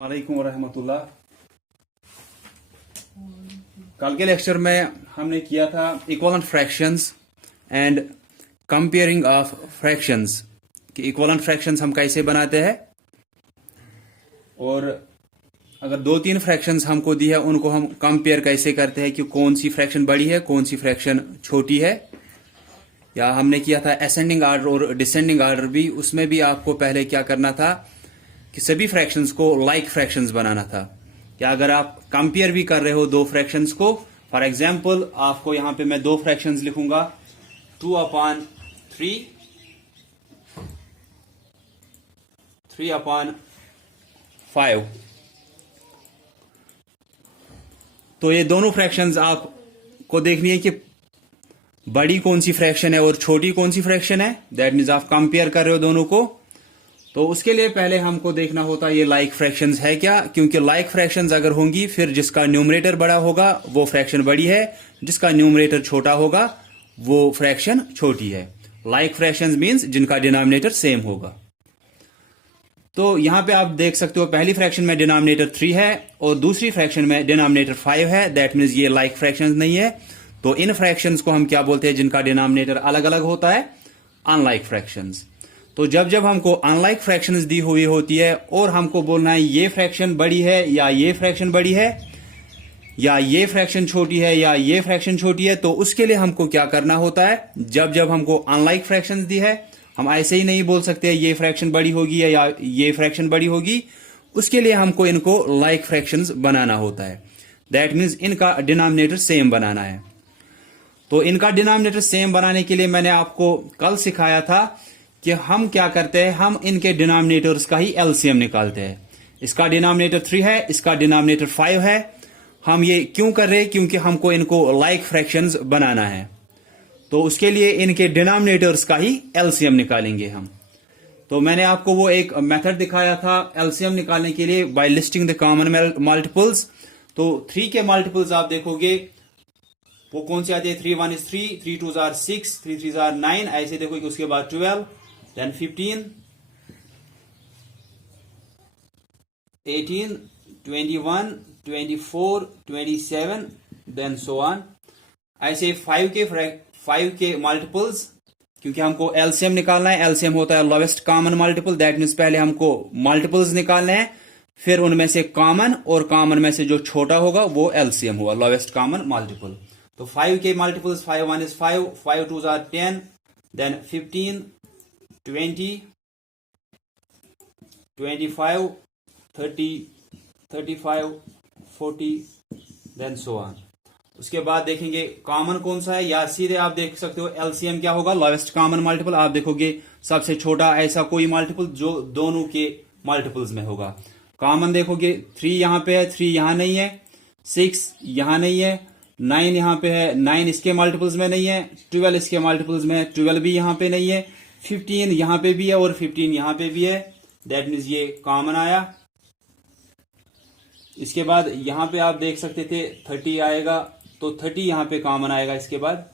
वालेकुम रहमतुल्लाह। कल के लेक्चर में हमने किया था equivalent fractions and comparing of fractions कि इक्वलेंट फ्रैक्शंस हम कैसे बनाते हैं और अगर दो तीन फ्रैक्शंस हमको दी है उनको हम कंपेयर कैसे करते हैं कि कौन सी फ्रैक्शन बड़ी है कौन सी फ्रैक्शन छोटी है। या हमने किया था असेंडिंग आर्डर और डिसेंडिंग आर्डर भी, उसमें भी आपको पहले क्या करना था कि सभी फ्रैक्शंस को लाइक फ्रैक्शंस बनाना था। या अगर आप कंपेयर भी कर रहे हो दो फ्रैक्शंस को, फॉर एग्जांपल आपको यहां पे मैं दो फ्रैक्शंस लिखूंगा 2/3 3/5। तो ये दोनों फ्रैक्शंस आपको देखनी है कि बड़ी कौन सी फ्रैक्शन है और छोटी कौन सी फ्रैक्शन है। दैट मीन्स आप कंपेयर कर रहे हो दोनों को। तो उसके लिए पहले हमको देखना होता है ये लाइक फ्रैक्शंस है क्या, क्योंकि लाइक फ्रैक्शंस अगर होंगी फिर जिसका न्यूमरेटर बड़ा होगा वो फ्रैक्शन बड़ी है, जिसका न्यूमरेटर छोटा होगा वो फ्रैक्शन छोटी है। लाइक फ्रैक्शंस मींस जिनका डिनोमिनेटर सेम होगा। तो यहां पे आप देख सकते हो पहली फ्रैक्शन में डिनोमिनेटर 3 है और दूसरी फ्रैक्शन में डिनोमिनेटर 5 है। दैट मीन्स ये लाइक फ्रैक्शंस नहीं है। तो इन फ्रैक्शंस को हम क्या बोलते हैं जिनका डिनोमिनेटर अलग अलग होता है? Unlike fractions. तो जब जब हमको अनलाइक फ्रैक्शंस दी हुई होती है और हमको बोलना है ये फ्रैक्शन बड़ी है या ये फ्रैक्शन बड़ी है या ये फ्रैक्शन छोटी है या ये फ्रैक्शन छोटी है, तो उसके लिए हमको क्या करना होता है? जब जब हमको अनलाइक फ्रैक्शंस दी है हम ऐसे ही नहीं बोल सकते ये फ्रैक्शन बड़ी होगी या ये फ्रैक्शन बड़ी होगी। उसके लिए हमको इनको लाइक फ्रैक्शंस बनाना होता है। दैट मीन्स इनका डिनोमिनेटर सेम बनाना है। तो इनका डिनोमिनेटर सेम बनाने के लिए मैंने आपको कल सिखाया था कि हम क्या करते हैं, हम इनके डिनोमिनेटर्स का ही एलसीएम निकालते हैं। इसका डिनोमिनेटर 3 है, इसका डिनोमिनेटर 5 है। हम ये क्यों कर रहे हैं? क्योंकि हमको इनको लाइक फ्रैक्शंस बनाना है। तो उसके लिए इनके डिनोमिनेटर्स का ही एलसीएम निकालेंगे हम। तो मैंने आपको वो एक मेथड दिखाया था एलसीएम निकालने के लिए by listing the common multiples. तो 3 के मल्टीपल्स आप देखोगे वो कौन से आते हैं? 3 1 is 3, 3 2 are 6, 3 3 are 9। ऐसे देखोगे उसके बाद 12, then 15, 18, 21, 24, 27, then so on। ऐसे 5 के मल्टीपल्स, क्योंकि हमको एलसीएम निकालना है। एलसीएम होता है lowest common multiple. That means पहले हमको मल्टीपल्स निकालने हैं, फिर उनमें से कॉमन, और कॉमन में से जो छोटा होगा वो एलसीएम हुआ, लोवेस्ट कॉमन मल्टीपल। तो 5 के multiples 5 1 is 5, 5 2 are 10, then 15, 20, 25, 30, 35, 40, then so on। उसके बाद देखेंगे कॉमन कौन सा है, या सीधे आप देख सकते हो एलसीएम क्या होगा, लोवेस्ट कॉमन मल्टीपल। आप देखोगे सबसे छोटा ऐसा कोई मल्टीपल जो दोनों के मल्टीपल्स में होगा। कॉमन देखोगे 3 यहां पे है, 3 यहां नहीं है, 6 यहां नहीं है, 9 यहां पे है, 9 इसके मल्टीपल्स में नहीं है, 12 इसके मल्टीपल्स में है, 12 भी यहां पे नहीं है, 15 यहां पे भी है और 15 यहां पे भी है। दैट मीन्स ये कॉमन आया। इसके बाद यहां पे आप देख सकते थे 30 आएगा, तो 30 यहां पे कॉमन आएगा। इसके बाद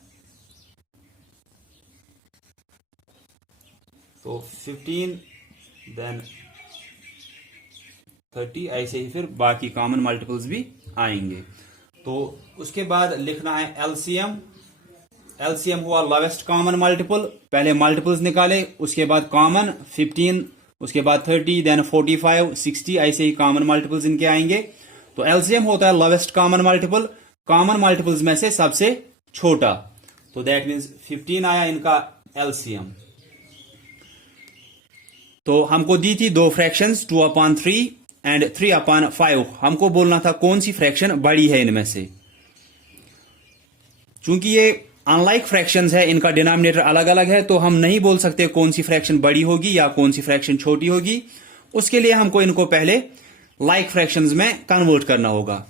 तो 15 देन 30, ऐसे ही फिर बाकी कॉमन मल्टीपल्स भी आएंगे। तो उसके बाद लिखना है एलसीएम। एलसीएम हुआ लोवेस्ट कॉमन मल्टीपल। पहले मल्टीपल्स निकाले, उसके बाद कॉमन 15, उसके बाद 30, देन 45, 60, ऐसे ही कॉमन मल्टीपल्स इनके आएंगे। तो एलसीएम होता है lowest common multiple, common multiples में से सबसे छोटा। तो दैट मीन्स 15 आया इनका एलसीएम। तो हमको दी थी दो फ्रैक्शंस 2/3 एंड 3/5। हमको बोलना था कौन सी फ्रैक्शन बड़ी है इनमें से। चूंकि ये अनलाइक फ्रैक्शंस है, इनका डिनोमिनेटर अलग अलग है, तो हम नहीं बोल सकते कौन सी फ्रैक्शन बड़ी होगी या कौन सी फ्रैक्शन छोटी होगी। उसके लिए हमको इनको पहले लाइक फ्रैक्शंस में कन्वर्ट करना होगा।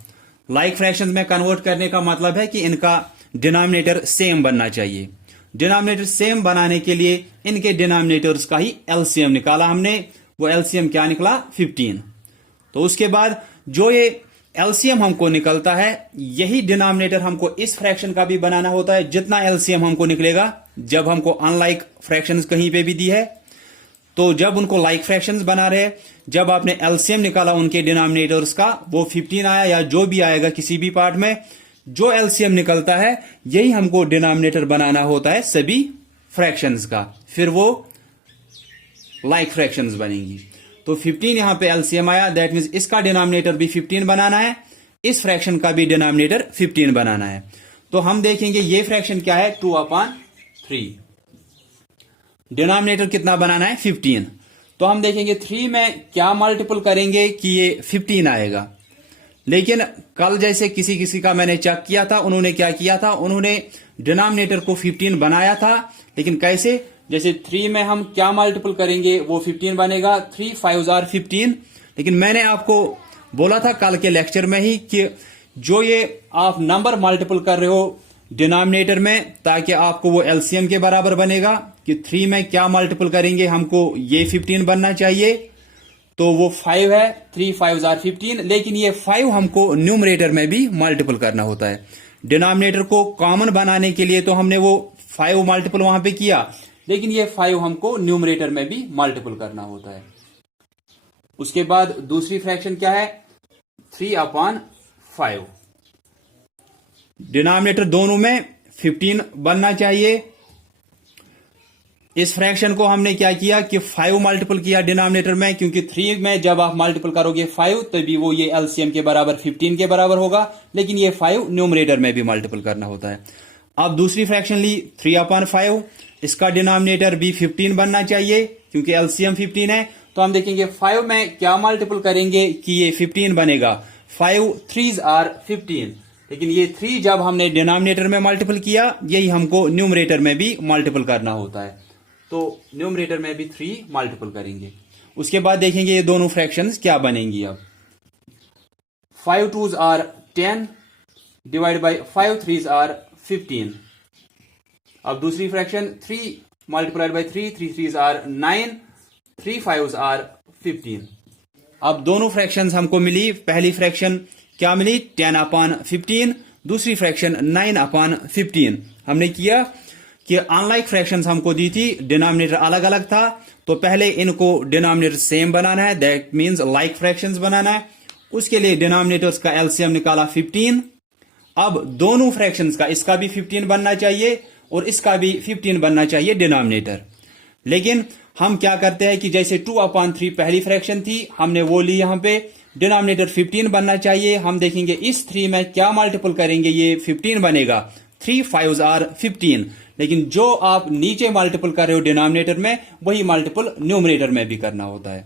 लाइक फ्रैक्शंस में कन्वर्ट करने का मतलब है कि इनका डिनोमिनेटर सेम बनना चाहिए। डिनोमिनेटर सेम बनाने के लिए इनके डिनोमिनेटर्स का ही एलसीएम निकाला हमने। वो एलसीएम क्या निकला? 15। तो उसके बाद जो ये एलसीएम हमको निकलता है, यही डिनोमिनेटर हमको इस फ्रैक्शन का भी बनाना होता है। जितना एलसीएम हमको निकलेगा, जब हमको अनलाइक फ्रैक्शंस कहीं पे भी दी है तो जब उनको लाइक फ्रैक्शंस बना रहे, जब आपने एलसीएम निकाला उनके डिनोमिनेटर्स का, वो 15 आया या जो भी आएगा किसी भी पार्ट में, जो एलसीएम निकलता है यही हमको डिनोमिनेटर बनाना होता है सभी फ्रैक्शंस का, फिर वो लाइक फ्रैक्शंस बनेंगी। तो 15 यहां पे एलसीएम आया, दैट मीन्स इसका डिनोमिनेटर भी 15 बनाना है, इस फ्रैक्शन का भी डिनोमिनेटर 15 बनाना है। तो हम देखेंगे ये फ्रैक्शन क्या है, 2/3। डिनोमिनेटर कितना बनाना है, 15। तो हम देखेंगे 3 में क्या मल्टीपल करेंगे कि ये 15 आएगा। लेकिन कल जैसे किसी किसी का मैंने चेक किया था, उन्होंने क्या किया था, उन्होंने डिनोमिनेटर को 15 बनाया था, लेकिन कैसे, जैसे 3 में हम क्या मल्टीपल करेंगे वो 15 बनेगा, 3 5 आर 15। लेकिन मैंने आपको बोला था कल के लेक्चर में ही कि जो ये आप नंबर मल्टीपल कर रहे हो डिनोमिनेटर में, ताकि आपको वो एलसीएम के बराबर बनेगा, कि 3 में क्या मल्टीपल करेंगे हमको ये 15 बनना चाहिए, तो वो 5 है, 3 5 आर 15। लेकिन ये 5 हमको न्यूमरेटर में भी मल्टीपल करना होता है। डिनोमिनेटर को कॉमन बनाने के लिए तो हमने वो 5 मल्टीपल वहां पे किया, लेकिन ये 5 हमको न्यूमरेटर में भी मल्टीपल करना होता है। उसके बाद दूसरी फ्रैक्शन क्या है, 3/5। डिनोमिनेटर दोनों में 15 बनना चाहिए। इस फ्रैक्शन को हमने क्या किया कि 5 मल्टीपल किया डिनोमिनेटर में, क्योंकि 3 में जब आप मल्टीपल करोगे 5 तभी वो ये एलसीएम के बराबर 15 के बराबर होगा, लेकिन ये 5 न्यूमरेटर में भी मल्टीपल करना होता है। अब दूसरी फ्रैक्शन ली 3/5, इसका डिनोमिनेटर भी 15 बनना चाहिए क्योंकि एलसीएम 15 है। तो हम देखेंगे 5 में क्या मल्टीपल करेंगे कि ये 15 बनेगा, 5 3s आर 15। लेकिन ये 3 जब हमने डिनोमिनेटर में मल्टीपल किया, यही हमको न्यूमरेटर में भी मल्टीपल करना होता है, तो न्यूमरेटर में भी 3 मल्टीपल करेंगे। उसके बाद देखेंगे ये दोनों फ्रैक्शंस क्या बनेंगी। अब 5 2s are 10 divide by 5 3s are 15। अब दूसरी fraction 3 multiplied by 3 3 3s are 9 3 5s are 15। अब दोनों फ्रैक्शंस हमको मिली, पहली फ्रैक्शन क्या मिली 10/15, दूसरी फ्रैक्शन 9/15। हमने किया कि अनलाइक फ्रैक्शंस हमको दी थी, डिनोमिनेटर अलग अलग था, तो पहले इनको डिनोमिनेटर सेम बनाना है, दैट मींस लाइक फ्रैक्शंस बनाना है। उसके लिए डिनोमिनेटर्स का एलसीएम निकाला 15। अब दोनों फ्रैक्शंस का, इसका भी 15 बनना चाहिए और इसका भी 15 बनना चाहिए डिनोमिनेटर। लेकिन हम क्या करते हैं कि जैसे 2/3 पहली फ्रैक्शन थी, हमने वो ली, यहां पे डिनोमिनेटर 15 बनना चाहिए। हम देखेंगे इस 3 में क्या मल्टीपल करेंगे, ये 15 बनेगा, 3 5s आर 15। लेकिन जो आप नीचे मल्टीपल कर रहे हो डिनोमिनेटर में, वही मल्टीपल न्यूमरेटर में भी करना होता है।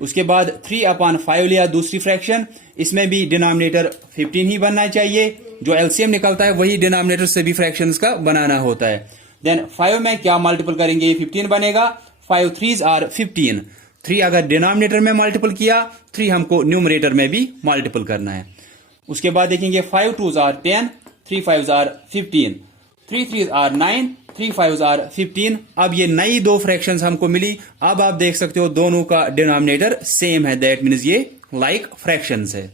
उसके बाद 3/5 लिया दूसरी फ्रैक्शन, इसमें भी डिनोमिनेटर 15 ही बनना चाहिए, जो एलसीएम निकलता है वही डिनोमिनेटर सभी फ्रैक्शंस का बनाना होता है। देन 5 में क्या मल्टीपल करेंगे, ये 15 बनेगा, 5 3s आर 15। 3 अगर डिनोमिनेटर में मल्टीपल किया, 3 हमको न्यूमरेटर में भी मल्टीपल करना है। उसके बाद देखेंगे 5 2s are 10 3 5s are 15, 3 3s are 9 3 5s are 15। अब ये नई दो फ्रैक्शंस हमको मिली। अब आप देख सकते हो दोनों का डिनोमिनेटर सेम है, दैट मीन्स ये लाइक फ्रैक्शंस है।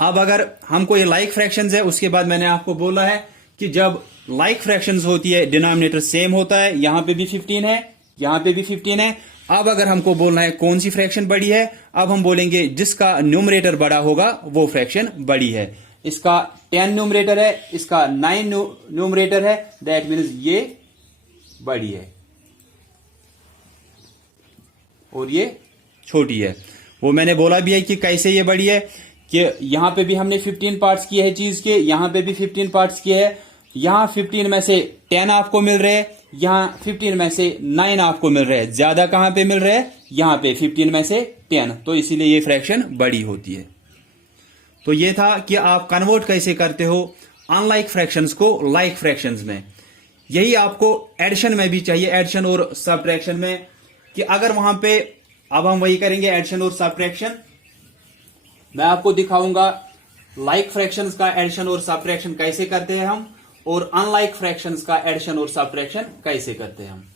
अब अगर हमको ये लाइक फ्रैक्शंस है, उसके बाद मैंने आपको बोला है कि जब लाइक फ्रैक्शंस होती है डिनोमिनेटर सेम होता है, यहां पे भी 15 है, यहां पे भी 15 है। अब अगर हमको बोलना है कौन सी फ्रैक्शन बड़ी है, अब हम बोलेंगे जिसका न्यूमरेटर बड़ा होगा वो फ्रैक्शन बड़ी है। इसका 10 न्यूमरेटर है, इसका 9 न्यूमरेटर है, दैट मीन्स ये बड़ी है और ये छोटी है। वो मैंने बोला भी है कि कैसे ये बड़ी है, कि यहां पे भी हमने 15 पार्ट्स किए हैं चीज के, यहां पे भी 15 पार्ट्स किए हैं। यहां 15 में से 10 आपको मिल रहे हैं, यहां 15 में से 9 आपको मिल रहे हैं। ज्यादा कहां पे मिल रहे हैं, यहां पे 15 में से 10, तो इसीलिए ये फ्रैक्शन बड़ी होती है। तो ये था कि आप कन्वर्ट कैसे करते हो अनलाइक फ्रैक्शंस को लाइक फ्रैक्शंस में। यही आपको एडिशन में भी चाहिए, एडिशन और सबट्रैक्शन में, कि अगर वहां पे, अब हम वही करेंगे एडिशन और सबट्रैक्शन। मैं आपको दिखाऊंगा लाइक फ्रैक्शंस का एडिशन और सबट्रैक्शन कैसे करते हैं हम, और अनलाइक फ्रैक्शंस का एडिशन और सबट्रैक्शन कैसे करते हैं हम।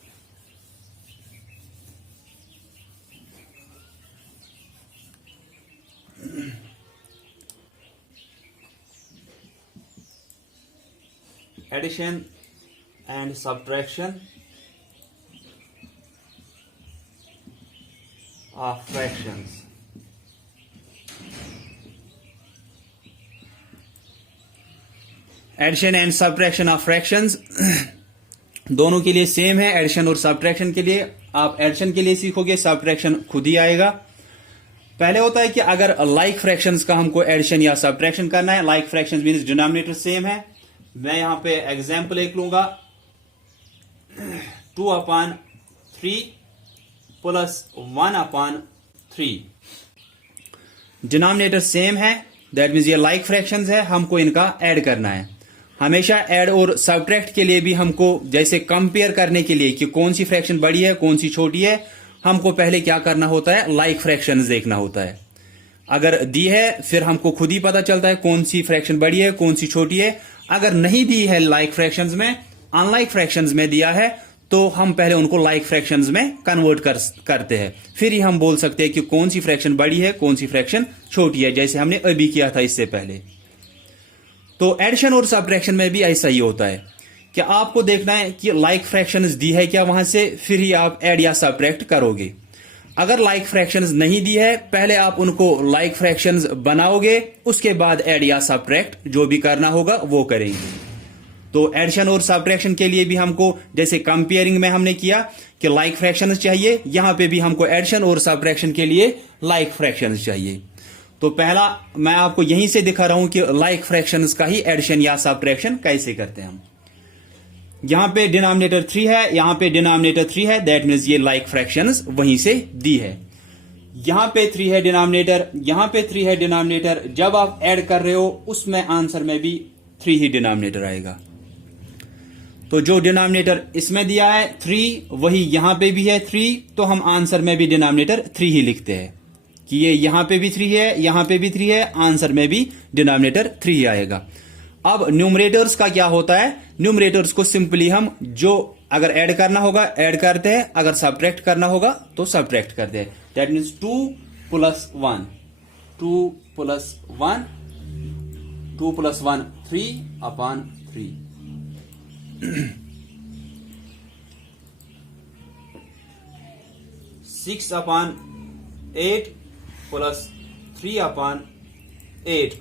Addition and subtraction. Of fractions. Addition and subtraction of fractions दोनों के लिए सेम है। एडिशन और सबट्रैक्शन के लिए आप एडिशन के लिए सीखोगे, सबट्रैक्शन खुद ही आएगा। पहले होता है कि अगर लाइक फ्रैक्शंस का हमको एडिशन या सबट्रैक्शन करना है, like fractions means denominator same है। मैं यहां पे एग्जांपल एक लूंगा, 2/3 प्लस 1/3। डिनोमिनेटर सेम है, दैट मीन्स ये लाइक फ्रैक्शंस है, हमको इनका ऐड करना है। हमेशा ऐड और सबट्रैक्ट के लिए भी हमको जैसे कंपेयर करने के लिए कि कौन सी फ्रैक्शन बड़ी है कौन सी छोटी है, हमको पहले क्या करना होता है, लाइक फ्रैक्शंस देखना होता है। अगर दी है फिर हमको खुद ही पता चलता है कौन सी फ्रैक्शन बड़ी है कौन सी छोटी है। अगर नहीं दी है लाइक फ्रैक्शंस में, अनलाइक फ्रैक्शंस में दिया है, तो हम पहले उनको लाइक फ्रैक्शंस में कन्वर्ट करते हैं, फिर ही हम बोल सकते हैं कि कौन सी फ्रैक्शन बड़ी है कौन सी फ्रैक्शन छोटी है, जैसे हमने अभी किया था इससे पहले। तो एडिशन और सबट्रैक्शन में भी ऐसा ही होता है कि आपको देखना है कि लाइक फ्रैक्शंस दी है क्या वहां से, फिर ही आप ऐड या सबट्रैक्ट करोगे। अगर लाइक फ्रैक्शंस नहीं दी है, पहले आप उनको लाइक फ्रैक्शंस बनाओगे, उसके बाद ऐड या सबट्रैक्ट जो भी करना होगा वो करेंगे। तो एडिशन और सबट्रैक्शन के लिए भी हमको जैसे कंपेयरिंग में हमने किया कि लाइक फ्रैक्शंस चाहिए, यहां पे भी हमको एडिशन और सबट्रैक्शन के लिए लाइक फ्रैक्शंस चाहिए। तो पहला मैं आपको यहीं से दिखा रहा हूं कि लाइक फ्रैक्शंस का ही एडिशन या सबट्रैक्शन कैसे करते हैं हम। यहां पे डिनोमिनेटर 3 है, यहां पे डिनोमिनेटर 3 है, दैट मीन्स ये लाइक फ्रैक्शंस वहीं से दी है। यहां पे 3 है डिनोमिनेटर, यहां पे 3 है डिनोमिनेटर, जब आप ऐड कर रहे हो उसमें आंसर में भी 3 ही डिनोमिनेटर आएगा। तो जो डिनोमिनेटर इसमें दिया है 3, वही यहां पे भी है 3, तो हम आंसर में भी डिनोमिनेटर 3 ही लिखते हैं कि ये यहां पे भी 3 है, यहां पे भी 3 है, आंसर में भी डिनोमिनेटर 3 ही आएगा। अब न्यूमरेटर्स का क्या होता है, न्यूमरेटर्स को सिंपली हम जो अगर ऐड करना होगा ऐड करते हैं, अगर सबट्रैक्ट करना होगा तो सबट्रैक्ट करते हैं। That means 2 + 1, 2 + 1, 2 + 1 3/3। 6/8 + 3/8।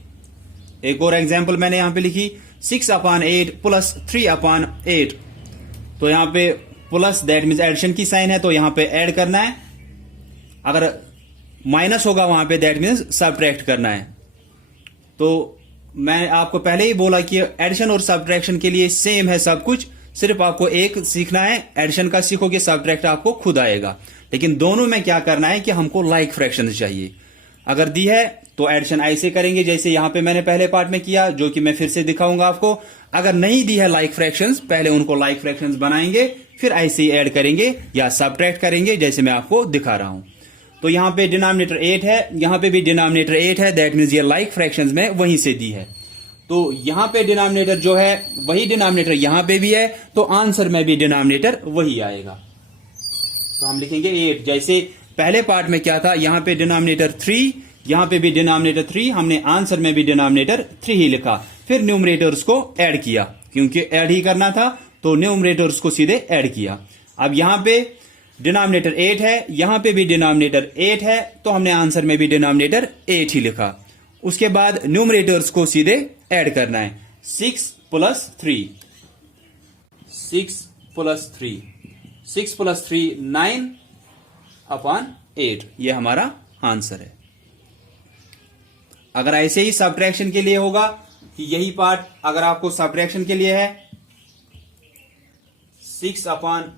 एक और एग्जाम्पल मैंने यहां पे लिखी 6/8 + 3/8। तो यहां पे प्लस दैट मीन्स एडिशन की साइन है, तो यहां पे ऐड करना है। अगर माइनस होगा वहां पे दैट मीन्स सबट्रैक्ट करना है। तो मैं आपको पहले ही बोला कि एडिशन और सबट्रैक्शन के लिए सेम है सब कुछ, सिर्फ आपको एक सीखना है। एडिशन का सीखोगे, सबट्रैक्ट आपको खुद आएगा। लेकिन दोनों में क्या करना है कि हमको लाइक फ्रैक्शंस चाहिए। अगर दी है तो एडिशन ऐसे करेंगे जैसे यहां पे मैंने पहले पार्ट में किया, जो कि मैं फिर से दिखाऊंगा आपको। अगर नहीं दी है लाइक फ्रैक्शंस, पहले उनको लाइक फ्रैक्शंस बनाएंगे, फिर ऐसे ही ऐड करेंगे या सबट्रैक्ट करेंगे जैसे मैं आपको दिखा रहा हूं। तो यहां पे डिनोमिनेटर 8 है, यहां पे भी डिनोमिनेटर 8 है, दैट मीन्स ये लाइक फ्रैक्शंस में वहीं से दी है। तो यहां पे डिनोमिनेटर जो है वही डिनोमिनेटर यहां पे भी है, तो आंसर में भी डिनोमिनेटर वही आएगा। तो हम लिखेंगे 8, जैसे पहले पार्ट में क्या था, यहां पे डिनोमिनेटर 3, यहां पे भी डिनोमिनेटर 3, हमने आंसर में भी डिनोमिनेटर 3 ही लिखा। फिर न्यूमरेटर्स को ऐड किया, क्योंकि ऐड ही करना था, तो न्यूमरेटर्स को सीधे ऐड किया। अब यहां पे डिनोमिनेटर 8 है, यहां पे भी डिनोमिनेटर 8 है, तो हमने आंसर में भी डिनोमिनेटर 8 ही लिखा। उसके बाद न्यूमरेटर्स को सीधे ऐड करना है। 6 + 3, 6 + 3, 6 + 3 9/8, ये हमारा आंसर है। अगर ऐसे ही सबट्रैक्शन के लिए होगा कि यही पार्ट अगर आपको सबट्रैक्शन के लिए है 6/8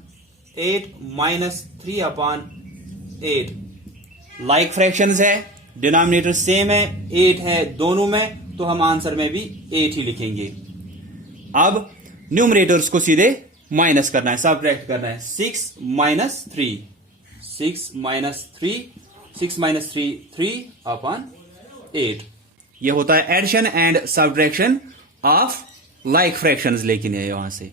- 3/8, लाइक फ्रैक्शंस है, डिनोमिनेटर सेम है, 8 है दोनों में, तो हम आंसर में भी 8 ही लिखेंगे। अब न्यूमरेटर्स को सीधे माइनस करना है, सबट्रैक्ट करना है। 6 - 3, 6 - 3, 6 - 3 3/8। ये होता है addition and subtraction of like fractions. लेकिन ये वहां से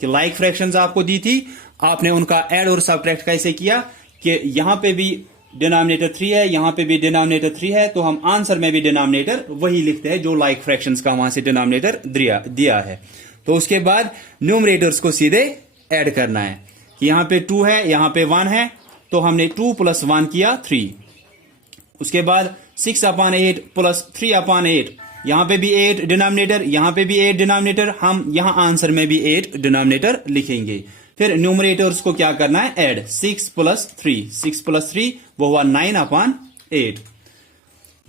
कि लाइक फ्रैक्शंस आपको दी थी, आपने उनका ऐड और सबट्रैक्ट कैसे किया कि यहां पे भी डिनोमिनेटर 3 है, यहां पे भी डिनोमिनेटर 3 है, तो हम आंसर में भी डिनोमिनेटर वही लिखते हैं जो लाइक फ्रैक्शंस का वहां से डिनोमिनेटर दिया है। तो उसके बाद न्यूमरेटर्स को सीधे ऐड करना है कि यहां पे 2 है, यहां पे 1 है, तो हमने 2 + 1 किया 3। उसके बाद 6/8 + 3/8, यहां पे भी 8 डिनोमिनेटर, यहां पे भी 8 डिनोमिनेटर, हम यहां आंसर में भी 8 डिनोमिनेटर लिखेंगे। फिर न्यूमरेटर्स को क्या करना है, ऐड। 6 + 3, 6 + 3 वो हुआ 9/8।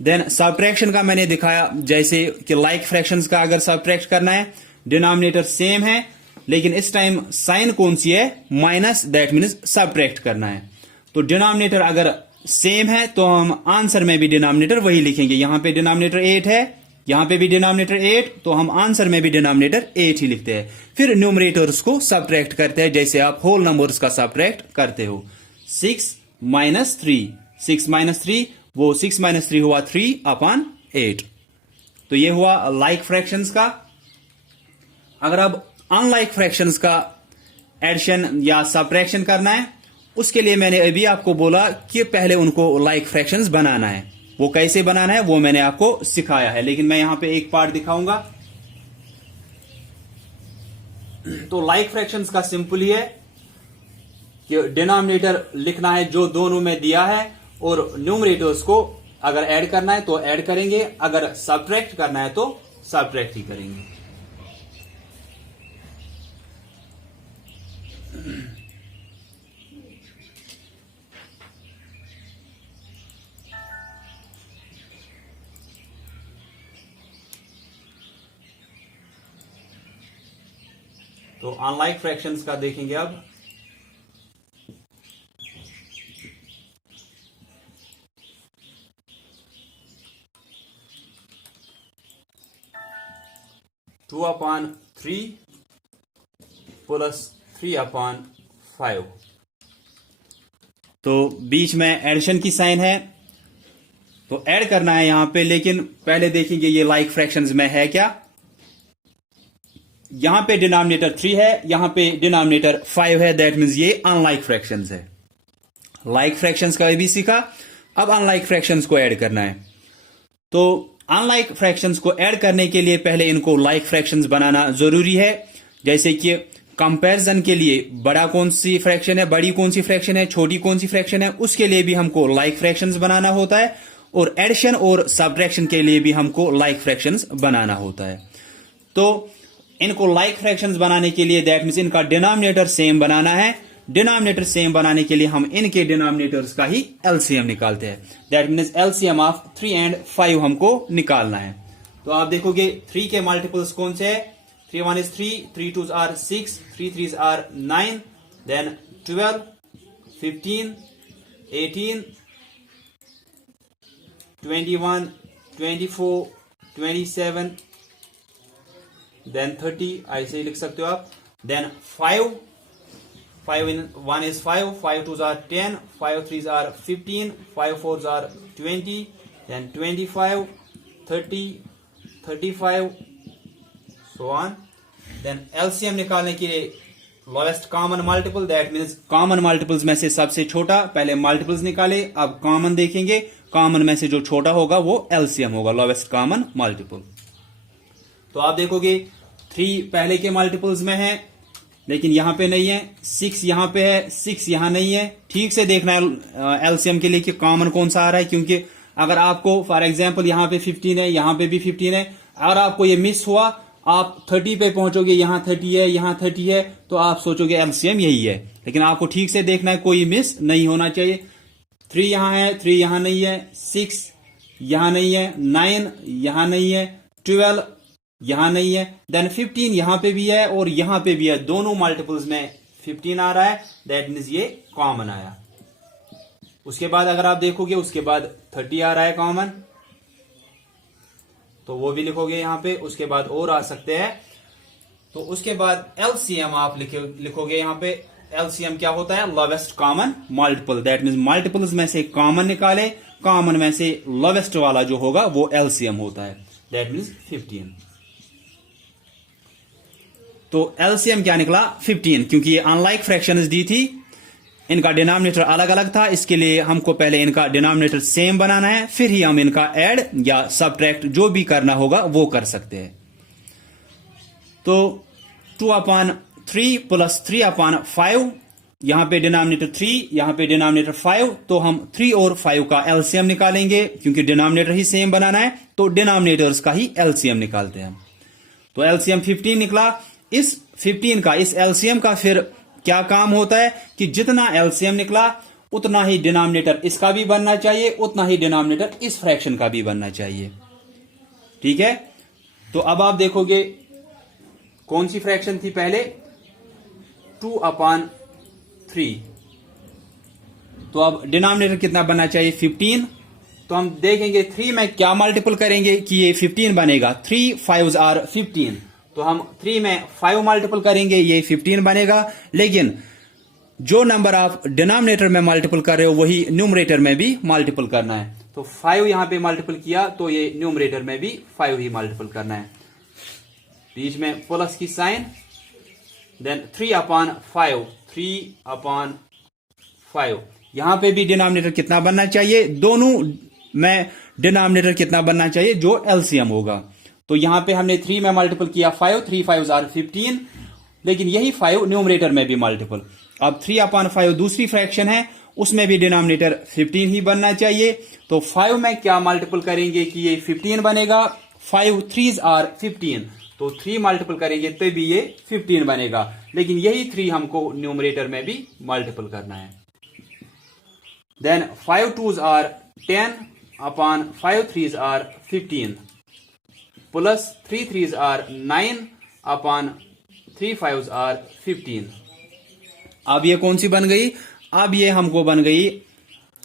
देन सब्ट्रैक्शन का मैंने दिखाया, जैसे कि लाइक फ्रैक्शंस का अगर सब्ट्रैक्ट करना है, डिनोमिनेटर सेम है लेकिन इस टाइम साइन कौन सी है, माइनस, दैट मीन्स सब्ट्रैक्ट करना है। तो डिनोमिनेटर अगर सेम है तो हम आंसर में भी डिनोमिनेटर वही लिखेंगे। यहां पे डिनोमिनेटर 8 है, यहां पे भी डिनोमिनेटर 8, तो हम आंसर में भी डिनोमिनेटर 8 ही लिखते हैं। फिर न्यूमरेटर्स को सब्ट्रैक्ट करते हैं, जैसे आप होल नंबर्स का सब्ट्रैक्ट करते हो। 6 - 3, 6 - 3 वो 6 - 3 हुआ 3/8। तो ये हुआ लाइक फ्रैक्शंस का। अगर अब अनलाइक फ्रैक्शंस का एडिशन या सब्ट्रैक्शन करना है, उसके लिए मैंने अभी आपको बोला कि पहले उनको लाइक फ्रैक्शंस बनाना है। वो कैसे बनाना है वो मैंने आपको सिखाया है, लेकिन मैं यहां पे एक पार्ट दिखाऊंगा। तो लाइक फ्रैक्शंस का सिंपल ही है कि डिनोमिनेटर लिखना है जो दोनों में दिया है, और न्यूमरेटर्स को अगर ऐड करना है तो ऐड करेंगे, अगर सब्ट्रैक्ट करना है तो सब्ट्रैक्ट ही करेंगे। तो अनलाइक फ्रैक्शंस का देखेंगे अब। Two upon 3 + 3/5। तो बीच में एडिशन की साइन है तो ऐड करना है यहां पे, लेकिन पहले देखेंगे ये लाइक फ्रैक्शंस में है क्या। यहां पे डिनोमिनेटर 3 है, यहां पे डिनोमिनेटर 5 है, दैट मीन्स ये अनलाइक फ्रैक्शंस है। लाइक फ्रैक्शंस का भी सीखा, अब अनलाइक फ्रैक्शंस को ऐड करना है। तो अनलाइक फ्रैक्शंस को ऐड करने के लिए पहले इनको लाइक फ्रैक्शंस बनाना जरूरी है। जैसे कि कंपैरिजन के लिए बड़ा कौन सी फ्रैक्शन है, बड़ी कौन सी फ्रैक्शन है, छोटी कौन सी फ्रैक्शन है, उसके लिए भी हमको लाइक फ्रैक्शंस बनाना होता है, और एडिशन और सब्ट्रैक्शन के लिए भी हमको लाइक फ्रैक्शंस बनाना होता है। तो इनको लाइक फ्रैक्शंस बनाने के लिए दैट मीन्स इनका डिनोमिनेटर सेम बनाना है। डिनोमिनेटर सेम बनाने के लिए हम इनके डिनोमिनेटर्स का ही एलसीएम निकालते हैं। That means LCM of 3 and 5 हमको निकालना है। तो आप देखोगे 3 के मल्टीपल्स कौन से है, 3 1 is 3, 3 2s are 6, 3 3s are 9, then 12, 15, 18, 21, 24, 27, then 30, ऐसे ही लिख सकते हो आप। then 5 in 1 is 5, 5 2s are 10, 5 3s are 15, 5 4s are 20, then 25, 30, 35, so on। then LCM निकालने के लिए lowest common multiple, that means common multiples में से सबसे छोटा, पहले मल्टीपल्स निकाले, अब कॉमन देखेंगे, कॉमन में से जो छोटा होगा वो LCM होगा, लोएस्ट कॉमन मल्टीपल। तो आप देखोगे 3 पहले के मल्टीपल्स में है लेकिन यहां पे नहीं है, 6 यहां पे है, 6 यहां नहीं है। ठीक से देखना है एलसीएम के लिए कि कॉमन कौन सा आ रहा है, क्योंकि अगर आपको फॉर एग्जांपल यहां पे 15 है, यहां पे भी 15 है, अगर आपको ये मिस हुआ, आप 30 पे पहुंचोगे, यहां 30 है, यहां 30 है, तो आप सोचोगे एलसीएम यही है, लेकिन आपको ठीक से देखना है, कोई मिस नहीं होना चाहिए। 3 यहां है, 3 यहां नहीं है, 6 यहां नहीं है, 9 यहां नहीं है, 12 यहां नहीं है, देन 15 यहां पे भी है और यहां पे भी है, दोनों मल्टीपल्स में 15 आ रहा है, दैट मीन्स ये कॉमन आया। उसके बाद अगर आप देखोगे उसके बाद 30 आ रहा है कॉमन, तो वो भी लिखोगे यहां पे। उसके बाद और आ सकते हैं, तो उसके बाद एलसीएम आप लिखोगे यहां पे। एलसीएम क्या होता है, lowest common multiple, that means multiples में से कॉमन निकाले, कॉमन में से लोवेस्ट वाला जो होगा वो एलसीएम होता है, दैट मीन्स 15। तो एलसीएम क्या निकला, 15, क्योंकि ये अनलाइक फ्रैक्शंस दी थी, इनका डिनोमिनेटर अलग अलग था, इसके लिए हमको पहले इनका डिनोमिनेटर सेम बनाना है, फिर ही हम इनका ऐड या सब्ट्रैक्ट जो भी करना होगा वो कर सकते हैं। तो 2/3 + 3/5 यहां पे डिनोमिनेटर 3, यहां पे डिनोमिनेटर 5, तो हम 3 और 5 का एलसीएम निकालेंगे, क्योंकि डिनोमिनेटर ही सेम बनाना है तो डिनोमिनेटर्स का ही एलसीएम निकालते हैं हम। तो एलसीएम 15 निकला। इस 15 का, इस एलसीएम का फिर क्या काम होता है कि जितना एलसीएम निकला उतना ही डिनोमिनेटर इसका भी बनना चाहिए, उतना ही डिनोमिनेटर इस फ्रैक्शन का भी बनना चाहिए। ठीक है, तो अब आप देखोगे कौन सी फ्रैक्शन थी पहले, 2/3। तो अब डिनोमिनेटर कितना बनना चाहिए, 15। तो हम देखेंगे 3 में क्या मल्टीपल करेंगे कि ये 15 बनेगा। 3 5s आर 15, तो हम 3 में 5 मल्टीपल करेंगे, ये 15 बनेगा। लेकिन जो नंबर आप डिनोमिनेटर में मल्टीपल कर रहे हो वही न्यूमरेटर में भी मल्टीपल करना है। तो 5 यहां पे मल्टीपल किया तो ये न्यूमरेटर में भी 5 ही मल्टीपल करना है। बीच में प्लस की साइन, देन 3/5, 3/5। यहां पे भी डिनोमिनेटर कितना बनना चाहिए, दोनों में डिनोमिनेटर कितना बनना चाहिए जो एलसीएम होगा। तो यहां पे हमने 3 में मल्टीपल किया 5, 3 5s आर 15, लेकिन यही 5 न्यूमरेटर में भी मल्टीपल। अब 3/5 दूसरी फ्रैक्शन है, उसमें भी डिनोमिनेटर 15 ही बनना चाहिए। तो 5 में क्या मल्टीपल करेंगे कि ये 15 बनेगा। 5 3s आर 15, तो 3 मल्टीपल करेंगे तो भी ये 15 बनेगा, लेकिन यही 3 हमको न्यूमरेटर में भी मल्टीपल करना है। Then 5 2s are 10/5 3s are 15, plus 3 3s are 9/3 5s are 15। अब ये कौन सी बन गई, अब ये हमको बन गई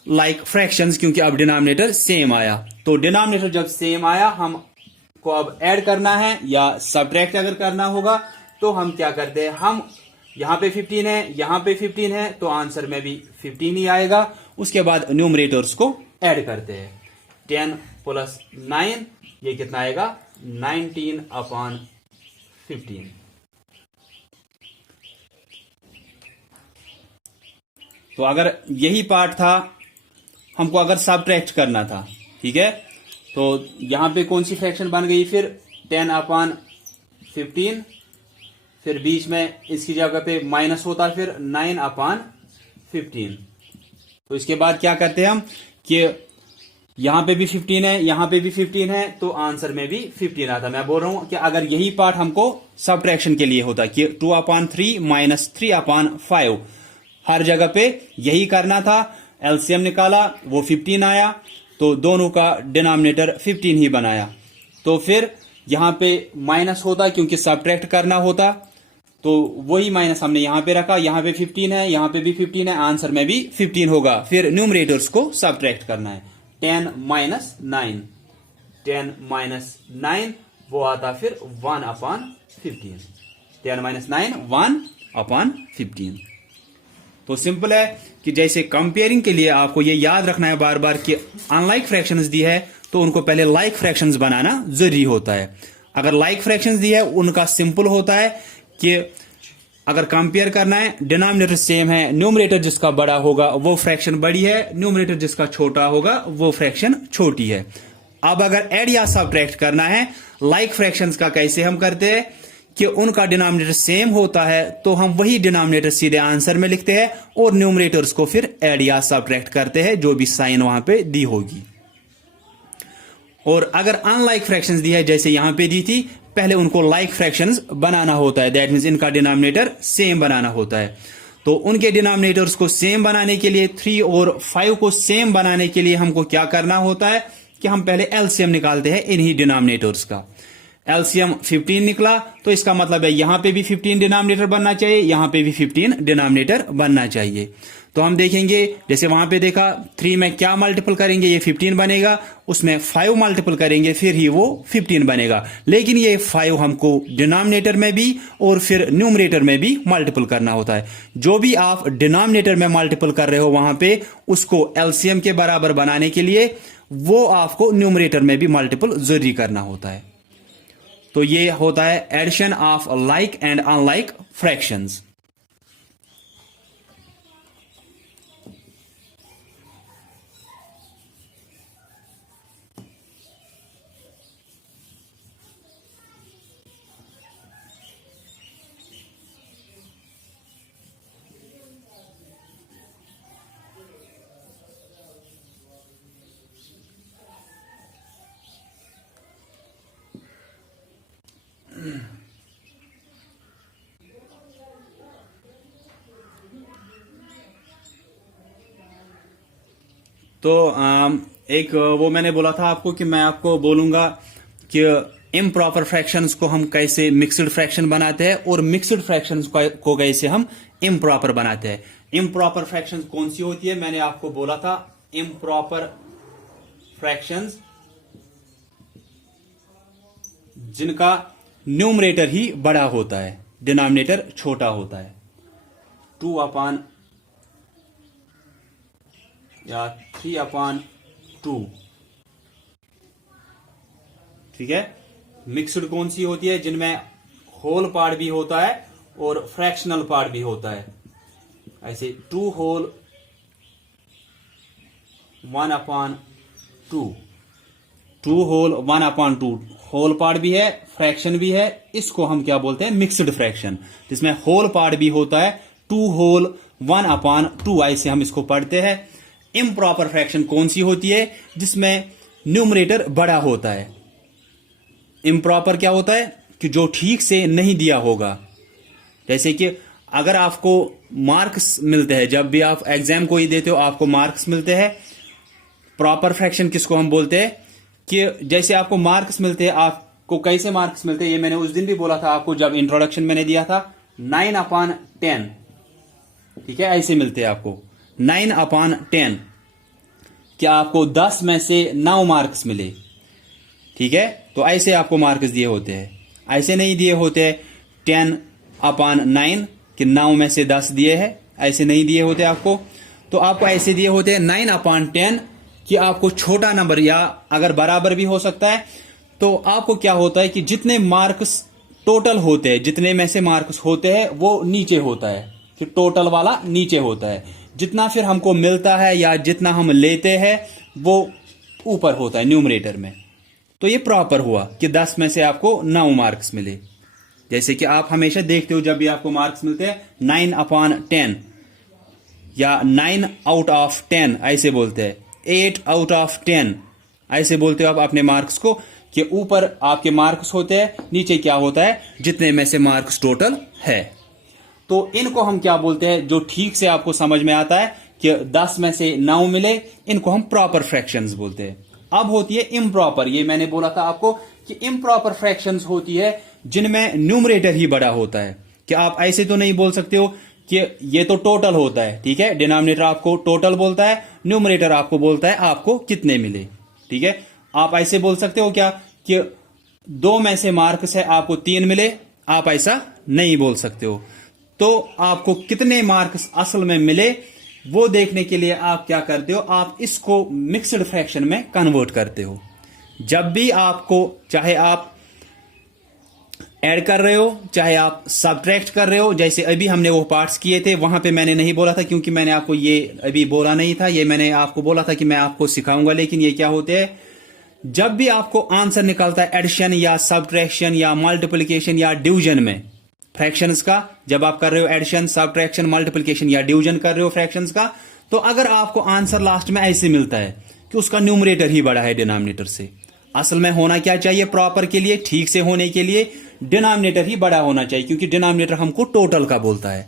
लाइक फ्रैक्शंस, क्योंकि अब डिनोमिनेटर सेम आया। तो डिनोमिनेटर जब सेम आया हमको अब ऐड करना है या सब्ट्रैक्ट अगर करना होगा तो हम क्या करते हैं, हम यहां पे 15 है, यहां पे 15 है, तो आंसर में भी 15 ही आएगा। उसके बाद न्यूमरेटर्स को ऐड करते हैं। 10 प्लस 9 ये कितना आएगा, 19/15। तो अगर यही पार्ट था, हमको अगर सब्ट्रैक्ट करना था, ठीक है, तो यहां पे कौन सी फ्रैक्शन बन गई फिर, 10/15, फिर बीच में इसकी जगह पे माइनस होता फिर 9/15। तो इसके बाद क्या करते हैं हम कि यहां पे भी 15 है, यहां पे भी 15 है, तो आंसर में भी 15 आता। मैं बोल रहा हूं कि अगर यही पार्ट हमको सब्ट्रैक्शन के लिए होता कि 2/3 माइनस 3/5, हर जगह पे यही करना था। एलसीएम निकाला, वो 15 आया, तो दोनों का डिनोमिनेटर 15 ही बनाया। तो फिर यहां पे माइनस होता क्योंकि सब्ट्रैक्ट करना होता, तो वही माइनस हमने यहां पे रखा। यहां पे 15 है, यहां पे भी 15 है, आंसर में भी 15 होगा। फिर न्यूमरेटर्स को सब्ट्रैक्ट करना है। 10 माइनस 9, 10 माइनस 9 वो आता फिर 1/15। 10 माइनस 9 1/15। तो सिंपल है कि जैसे कंपेयरिंग के लिए आपको ये याद रखना है बार बार कि अनलाइक फ्रैक्शंस दी है तो उनको पहले लाइक फ्रैक्शंस बनाना जरूरी होता है। अगर लाइक फ्रैक्शंस दी है उनका सिंपल होता है कि अगर कंपेयर करना है, डिनोमिनेटर सेम है, न्यूमरेटर जिसका बड़ा होगा वो फ्रैक्शन बड़ी है, न्यूमरेटर जिसका छोटा होगा वो फ्रैक्शन छोटी है। अब अगर ऐड या सब्ट्रैक्ट करना है, लाइक फ्रैक्शंस का कैसे हम करते हैं कि उनका डिनोमिनेटर सेम होता है तो हम वही डिनोमिनेटर सीधे आंसर में लिखते हैं और न्यूमरेटर्स को फिर ऐड या सब्ट्रैक्ट करते हैं जो भी साइन वहां पे दी होगी। और अगर अनलाइक फ्रैक्शंस दी है जैसे यहां पे दी थी, पहले उनको लाइक फ्रैक्शंस बनाना होता है। दैट मीन्स इनका डिनोमिनेटर सेम बनाना होता है। तो उनके डिनोमिनेटर्स को सेम बनाने के लिए, 3 और 5 को सेम बनाने के लिए हमको क्या करना होता है कि हम पहले एलसीएम निकालते हैं इन्हीं डिनोमिनेटर्स का। एलसीएम 15 निकला तो इसका मतलब है यहां पे भी 15 डिनोमिनेटर बनना चाहिए, यहां पे भी 15 डिनोमिनेटर बनना चाहिए। तो हम देखेंगे जैसे वहां पे देखा 3 में क्या मल्टीपल करेंगे, ये 15 बनेगा, उसमें 5 मल्टीपल करेंगे फिर ही वो 15 बनेगा। लेकिन ये 5 हमको डिनोमिनेटर में भी और फिर न्यूमरेटर में भी मल्टीपल करना होता है। जो भी आप डिनोमिनेटर में मल्टीपल कर रहे हो वहां पे उसको एलसीएम के बराबर बनाने के लिए वो आपको न्यूमरेटर में भी मल्टीपल जरूरी करना होता है। तो ये होता है addition of like and unlike fractions. तो एक वो मैंने बोला था आपको कि मैं आपको बोलूंगा कि इम्प्रॉपर फ्रैक्शंस को हम कैसे मिक्स्ड फ्रैक्शन बनाते हैं और मिक्स्ड फ्रैक्शंस को कैसे हम इम्प्रॉपर बनाते हैं। इम्प्रॉपर फ्रैक्शंस कौन सी होती है, मैंने आपको बोला था इम्प्रॉपर फ्रैक्शंस जिनका न्यूमरेटर ही बड़ा होता है, डिनोमिनेटर छोटा होता है। 2 या 3/2, ठीक है। मिक्स्ड कौन सी होती है, जिनमें होल पार्ट भी होता है और फ्रैक्शनल पार्ट भी होता है। ऐसे 2 होल 1/2, 2 होल 1/2, होल पार्ट भी है फ्रैक्शन भी है, इसको हम क्या बोलते हैं, मिक्स्ड फ्रैक्शन। जिसमें होल पार्ट भी होता है 2 होल 1/2, ऐसे हम इसको पढ़ते हैं। इम्प्रॉपर फ्रैक्शन कौन सी होती है, जिसमें न्यूमरेटर बड़ा होता है। इम्प्रॉपर क्या होता है कि जो ठीक से नहीं दिया होगा। जैसे कि अगर आपको मार्क्स मिलते हैं, जब भी आप एग्जाम कोई देते हो आपको मार्क्स मिलते हैं। प्रॉपर फ्रैक्शन किसको हम बोलते हैं कि जैसे आपको मार्क्स मिलते हैं, आपको कैसे मार्क्स मिलते हैं, ये मैंने उस दिन भी बोला था आपको जब इंट्रोडक्शन मैंने दिया था। 9/10, ठीक है, ऐसे मिलते हैं आपको 9/10। क्या आपको 10 में से 9 मार्क्स मिले, ठीक है, तो ऐसे आपको मार्क्स दिए होते हैं। ऐसे नहीं दिए होते 10/9 कि 9 में से 10 दिए हैं, ऐसे नहीं दिए होते आपको। तो आपको ऐसे दिए होते हैं 9/10 कि आपको छोटा नंबर या अगर बराबर भी हो सकता है। तो आपको क्या होता है कि जितने मार्क्स टोटल होते हैं, जितने में से मार्क्स होते हैं वो नीचे होता है, कि टोटल वाला नीचे होता है। जितना फिर हमको मिलता है या जितना हम लेते हैं वो ऊपर होता है न्यूमरेटर में। तो ये प्रॉपर हुआ कि 10 में से आपको 9 मार्क्स मिले। जैसे कि आप हमेशा देखते हो जब भी आपको मार्क्स मिलते हैं 9/10 या 9/10 ऐसे बोलते हैं, 8/10 ऐसे बोलते हो आप अपने मार्क्स को, कि ऊपर आपके मार्क्स होते हैं, नीचे क्या होता है, जितने में से मार्क्स टोटल है। तो इनको हम क्या बोलते हैं, जो ठीक से आपको समझ में आता है कि 10 में से 9 मिले, इनको हम प्रॉपर फ्रैक्शंस बोलते हैं। अब होती है इम्प्रॉपर। ये मैंने बोला था आपको कि इम्प्रॉपर फ्रैक्शंस होती है जिनमें न्यूमरेटर ही बड़ा होता है। कि आप ऐसे तो नहीं बोल सकते हो कि ये तो टोटल होता है, ठीक है, डिनोमिनेटर आपको टोटल बोलता है, न्यूमरेटर आपको बोलता है आपको कितने मिले, ठीक है। आप ऐसे बोल सकते हो क्या कि 2 में से मार्क्स है आपको 3 मिले, आप ऐसा नहीं बोल सकते हो। तो आपको कितने मार्क्स असल में मिले वो देखने के लिए आप क्या करते हो, आप इसको मिक्स्ड फ्रैक्शन में कन्वर्ट करते हो। जब भी आपको, चाहे आप ऐड कर रहे हो चाहे आप सबट्रैक्ट कर रहे हो, जैसे अभी हमने वो पार्ट्स किए थे, वहां पे मैंने नहीं बोला था क्योंकि मैंने आपको ये अभी बोला नहीं था, ये मैंने आपको बोला था कि मैं आपको सिखाऊंगा। लेकिन ये क्या होते हैं, जब भी आपको आंसर निकलता है एडिशन या सबट्रैक्शन या मल्टीप्लिकेशन या डिवीजन में फ्रैक्शंस का, जब आप कर रहे हो एडिशन, सबट्रैक्शन, मल्टीप्लिकेशन या डिवीजन कर रहे हो फ्रैक्शंस का, तो अगर आपको आंसर लास्ट में ऐसे मिलता है कि उसका न्यूमरेटर ही बड़ा है डिनोमिनेटर से, असल में होना क्या चाहिए, प्रॉपर के लिए, ठीक से होने के लिए डिनोमिनेटर ही बड़ा होना चाहिए, क्योंकि डिनोमिनेटर हमको टोटल का बोलता है,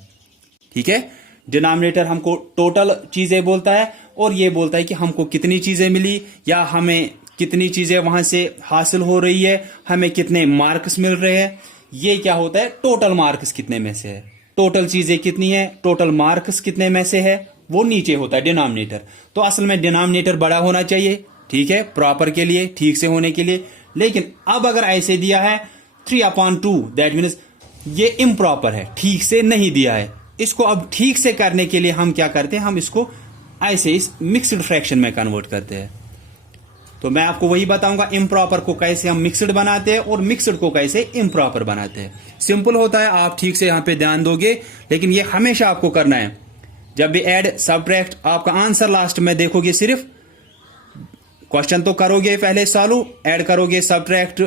ठीक है। डिनोमिनेटर हमको टोटल चीजें बोलता है और ये बोलता है कि हमको कितनी चीजें मिली या हमें कितनी चीजें वहां से हासिल हो रही है, हमें कितने मार्क्स मिल रहे हैं। ये क्या होता है, टोटल मार्क्स कितने में से है, टोटल चीजें कितनी है, टोटल मार्क्स कितने में से है, वो नीचे होता है डिनोमिनेटर। तो असल में डिनोमिनेटर बड़ा होना चाहिए, ठीक है, प्रॉपर के लिए, ठीक से होने के लिए। लेकिन अब अगर ऐसे दिया है 3/2, दैट मीन्स ये इम्प्रॉपर है, ठीक से नहीं दिया है। इसको अब ठीक से करने के लिए हम क्या करते हैं, हम इसको ऐसे इस मिक्स्ड फ्रैक्शन में कन्वर्ट करते हैं। तो मैं आपको वही बताऊंगा इम्प्रॉपर को कैसे हम मिक्स्ड बनाते हैं और मिक्स्ड को कैसे इम्प्रॉपर बनाते हैं। सिंपल होता है, आप ठीक से यहां पे ध्यान दोगे, लेकिन ये हमेशा आपको करना है। जब भी ऐड सबट्रैक्ट, आपका आंसर लास्ट में देखोगे, सिर्फ क्वेश्चन तो करोगे पहले सॉल्व, ऐड करोगे, सबट्रैक्ट,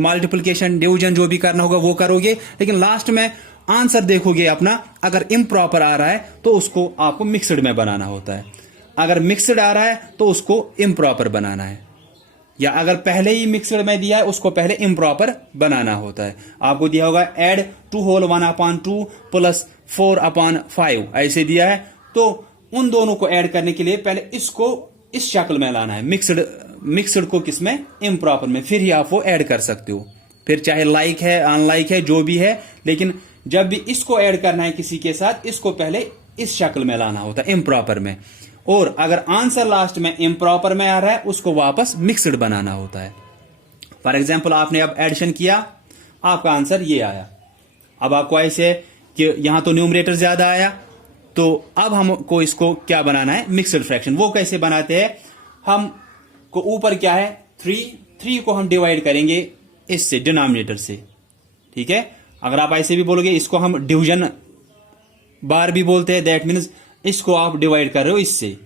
मल्टीप्लिकेशन, डिवीजन जो भी करना होगा वो करोगे, लेकिन लास्ट में आंसर देखोगे अपना। अगर इम्प्रॉपर आ रहा है तो उसको आपको मिक्स्ड में बनाना होता है, अगर मिक्स्ड आ रहा है तो उसको इम्प्रॉपर बनाना है। या अगर पहले ही मिक्सड में दिया है उसको पहले इम्प्रॉपर बनाना होता है। आपको दिया होगा एड 2 होल 1/2 प्लस 4/5 ऐसे दिया है, तो उन दोनों को ऐड करने के लिए पहले इसको इस शक्ल में लाना है, मिक्सड को किसमें, इम्प्रॉपर में, फिर ही आप वो ऐड कर सकते हो। फिर चाहे लाइक है अनलाइक है जो भी है, लेकिन जब भी इसको ऐड करना है किसी के साथ, इसको पहले इस शक्ल में लाना होता है, इम्प्रॉपर में। और अगर आंसर लास्ट में इम्प्रॉपर में आ रहा है उसको वापस मिक्सड बनाना होता है। फॉर एग्जाम्पल आपने अब एडिशन किया, आपका आंसर ये आया। अब आपको ऐसे कि यहां तो न्यूमरेटर ज्यादा आया, तो अब हमको इसको क्या बनाना है, मिक्सड फ्रैक्शन। वो कैसे बनाते हैं, हम को ऊपर क्या है 3 को हम डिवाइड करेंगे इससे, डिनोमिनेटर से, ठीक है। अगर आप ऐसे भी बोलोगे, इसको हम डिवीजन बार भी बोलते हैं, दैट मीन्स इसको आप डिवाइड कर रहे हो इससे,